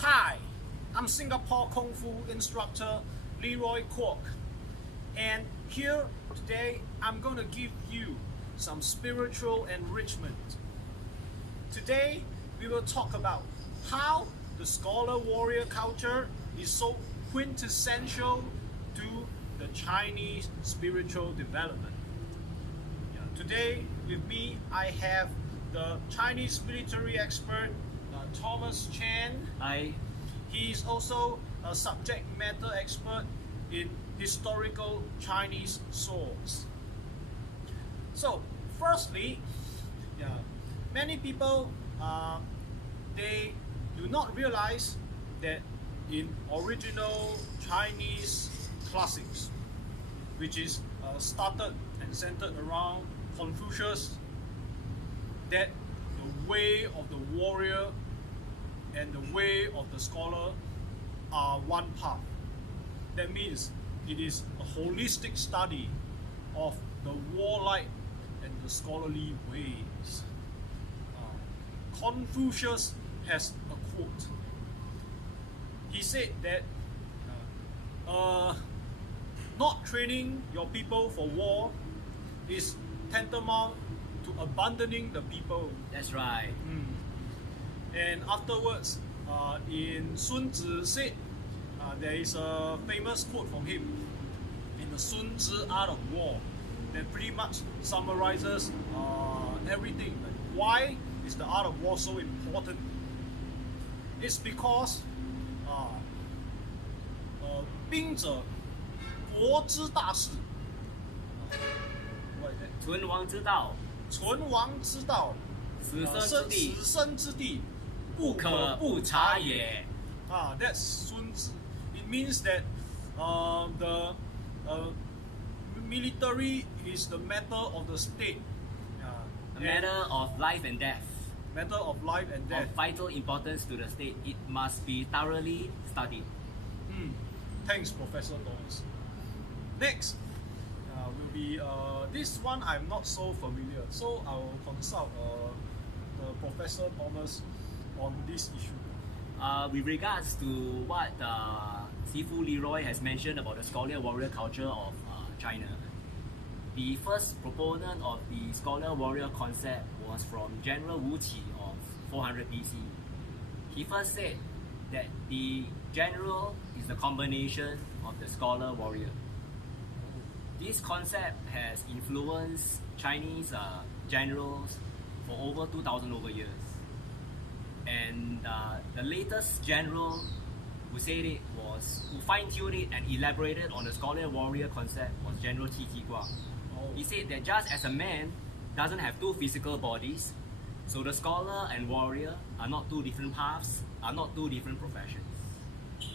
Hi, I'm Singapore Kung Fu instructor Leroy Kwok, and here today I'm going to give you some spiritual enrichment. Today we will talk about how the scholar-warrior culture is so quintessential to the Chinese spiritual development. Today with me I have the Chinese military expert Thomas Chan. Hi. He is also a subject matter expert in historical Chinese swords. So, firstly, many people they do not realize that in original Chinese classics, which is started and centered around Confucius, that the way of the warrior and the way of the scholar are one path. That means it is a holistic study of the warlike and the scholarly ways. Confucius has a quote. He said that not training your people for war is tantamount to abandoning the people. That's right. And afterwards, in Sun Tzu said, there is a famous quote from him in the Sun Tzu Art of War that pretty much summarizes everything. Like, why is the art of war so important? It's because 兵者国之大事。What is that? 存亡之道，存亡之道，死生之地，死生之地，不可不察也。That's Sun Tzu. It means that the military is the matter of the state. A matter of life and death. Matter of life and death. Of vital importance to the state, it must be thoroughly studied. Thanks, Professor Thomas. Next will be this one I'm not so familiar, so I will consult the Professor Thomas on this issue. With regards to what Sifu Leroy has mentioned about the scholar-warrior culture of China, the first proponent of the scholar-warrior concept was from General Wu Qi of 400 BC. He first said that the general is the combination of the scholar-warrior. This concept has influenced Chinese generals for over 2,000 over years. And the latest general who said it who fine-tuned it and elaborated on the scholar-warrior concept was General Qi Jiguang. He said that just as a man doesn't have two physical bodies, so the scholar and warrior are not two different paths, are not two different professions.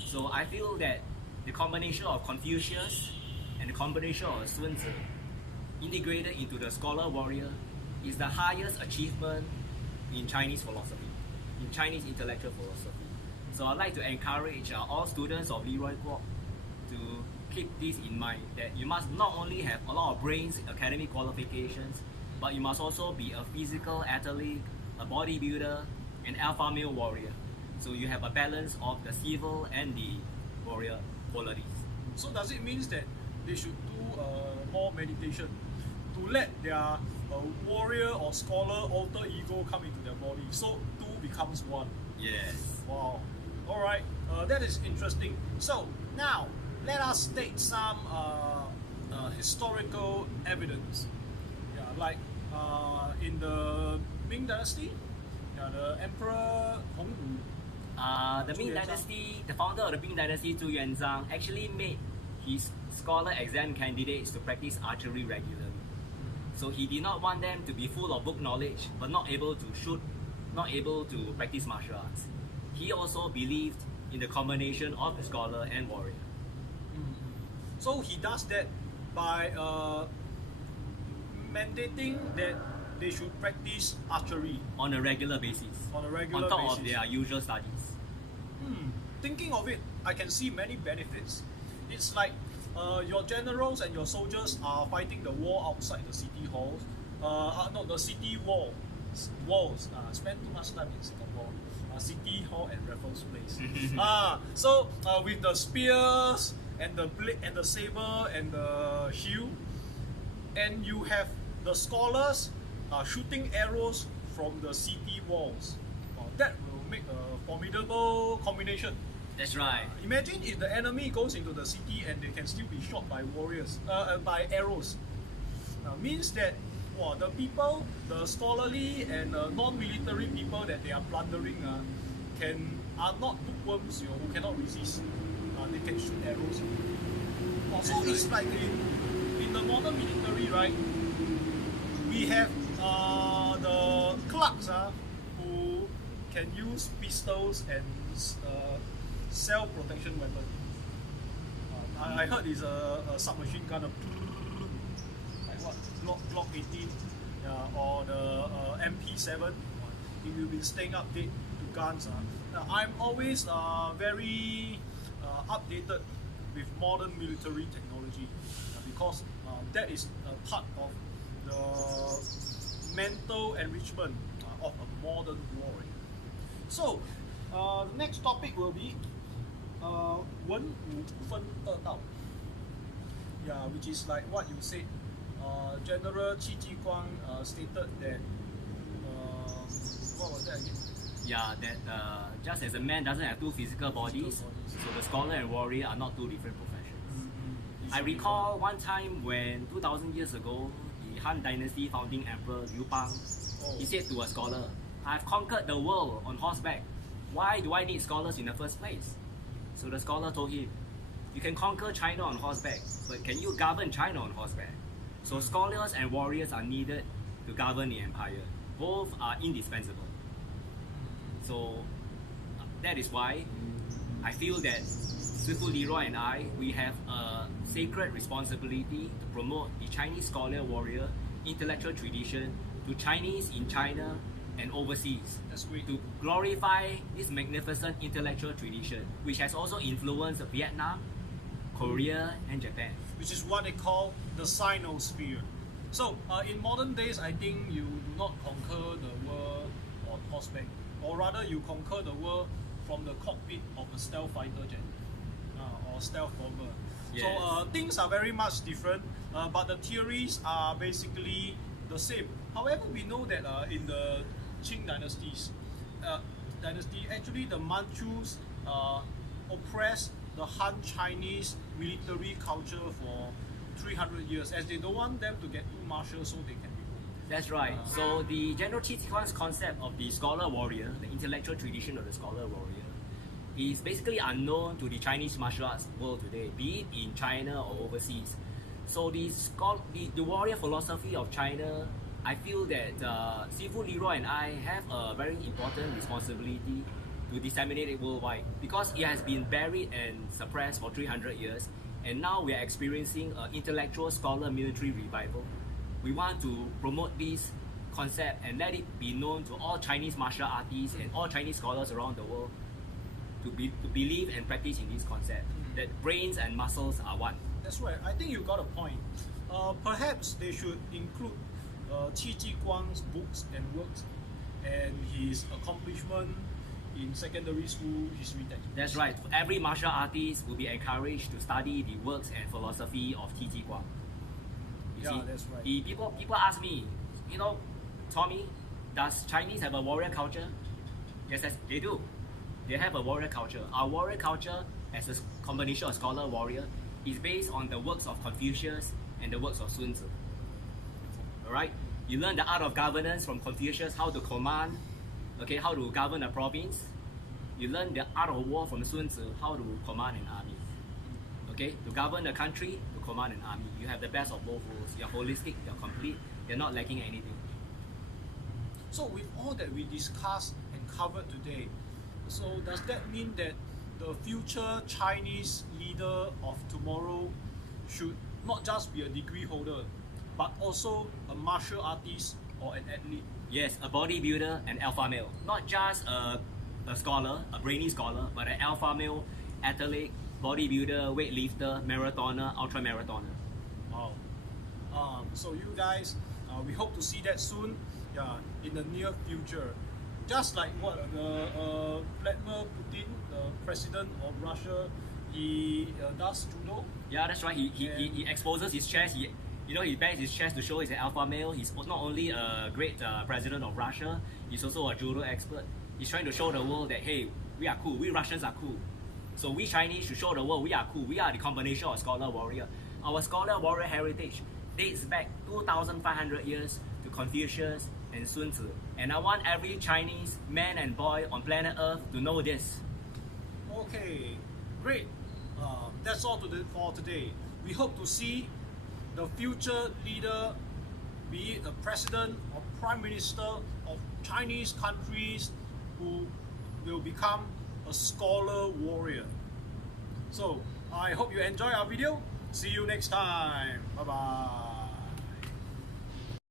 So I feel that the combination of Confucius and the combination of Sun Tzu integrated into the scholar-warrior is the highest achievement in Chinese philosophy, in Chinese intellectual philosophy. So I'd like to encourage all students of Leroy Kwok to keep this in mind, that you must not only have a lot of brains, academic qualifications, but you must also be a physical athlete, a bodybuilder, an alpha male warrior. So you have a balance of the civil and the warrior qualities. So does it mean that they should do more meditation to let their warrior or scholar alter ego come into their body, so two becomes one? Yes. Wow. Alright, that is interesting. So now let us state some historical evidence. Like in the Ming Dynasty, the Emperor Hongwu. The Ming Dynasty, the founder of the Ming Dynasty, Zhu Yuanzhang, actually made his scholar exam candidates to practice archery regularly. So he did not want them to be full of book knowledge but not able to shoot, not able to practice martial arts. He also believed in the combination of the scholar and warrior. So he does that by mandating that they should practice archery on a regular basis. On a regular on top basis. of their usual studies. Thinking of it, I can see many benefits. It's like your generals and your soldiers are fighting the war outside the city halls. The city walls. Spend too much time in Singapore. City Hall and Raffles Place. With the spears and the blade and the saber and the shield, and you have the scholars shooting arrows from the city walls. That will make a formidable combination. That's right. Imagine if the enemy goes into the city and they can still be shot by warriors, by arrows. Means that the people, the scholarly and non-military people that they are plundering, are not bookworms, who cannot resist. They can shoot arrows. So right. it's like in the modern military, right? We have the clerks who can use pistols and self-protection weapon. I heard it's a submachine gun, like what, Glock 18, or the MP7. If you've been staying updated to guns, I'm always very updated with modern military technology, because that is a part of the mental enrichment of a modern warrior. So, the next topic will be 文武不分二道. Yeah, which is like what you said. General Qi Jiguang stated that. What was that again? Yeah, that just as a man doesn't have two physical bodies, so the scholar and warrior are not two different professions. I recall one time when 2000 years ago, the Han Dynasty founding emperor Liu Bang, he said to a scholar, "I've conquered the world on horseback. Why do I need scholars in the first place?" So the scholar told him, "You can conquer China on horseback, but can you govern China on horseback?" So scholars and warriors are needed to govern the empire. Both are indispensable. So that is why I feel that Sifu Leroy and I, we have a sacred responsibility to promote the Chinese scholar warrior intellectual tradition to Chinese in China and overseas. That's great. To glorify this magnificent intellectual tradition, which has also influenced Vietnam, Korea, and Japan. Which is what they call the Sinosphere. So, in modern days, I think you do not conquer the world on horseback, or rather, you conquer the world from the cockpit of a stealth fighter jet or stealth bomber. Yes. So, things are very much different, but the theories are basically the same. However, we know that in the Qing dynasty, actually the Manchus oppressed the Han Chinese military culture for 300 years, as they don't want them to get too martial so they can be ruled. That's right. So the General Qi Jiguang's concept of the scholar warrior, the intellectual tradition of the scholar warrior, is basically unknown to the Chinese martial arts world today, be it in China or overseas. So the warrior philosophy of China, I feel that Sifu Leroy and I have a very important responsibility to disseminate it worldwide, because it has been buried and suppressed for 300 years, and now we are experiencing an intellectual scholar military revival. We want to promote this concept and let it be known to all Chinese martial artists and all Chinese scholars around the world to believe and practice in this concept, that brains and muscles are one. That's right. I think you got a point. Perhaps they should include Qi Jiguang's books and works and his accomplishment in secondary school history textbooks. That's right. Every martial artist will be encouraged to study the works and philosophy of Qi Jiguang. That's right. People ask me, Tommy, does Chinese have a warrior culture? Yes, they do. They have a warrior culture. Our warrior culture, as a combination of scholar warrior, is based on the works of Confucius and the works of Sun Tzu. Alright? You learn the art of governance from Confucius, how to command, how to govern a province. You learn the art of war from Sun Tzu, how to command an army. To govern a country, to command an army. You have the best of both worlds. You're holistic, you're complete, you're not lacking anything. So with all that we discussed and covered today, so does that mean that the future Chinese leader of tomorrow should not just be a degree holder, but also a martial artist or an athlete? Yes, a bodybuilder and alpha male. Not just a scholar, a brainy scholar, but an alpha male athlete, bodybuilder, weightlifter, marathoner, ultra marathoner. Wow. So you guys, we hope to see that soon, in the near future. just like what Vladimir Putin, the president of Russia, he does judo. Yeah, that's right. He exposes his chest. He bangs his chest to show he's an alpha male. He's not only a great president of Russia, he's also a judo expert. He's trying to show the world that, hey, we are cool. We Russians are cool. So we Chinese should show the world we are cool. We are the combination of scholar warrior. Our scholar warrior heritage dates back 2,500 years to Confucius and Sun Tzu. And I want every Chinese man and boy on planet Earth to know this. Okay, great. That's all for today. We hope to see the future leader, be it a president or prime minister of Chinese countries, who will become a scholar warrior. So I hope you enjoy our video. See you next time. Bye bye.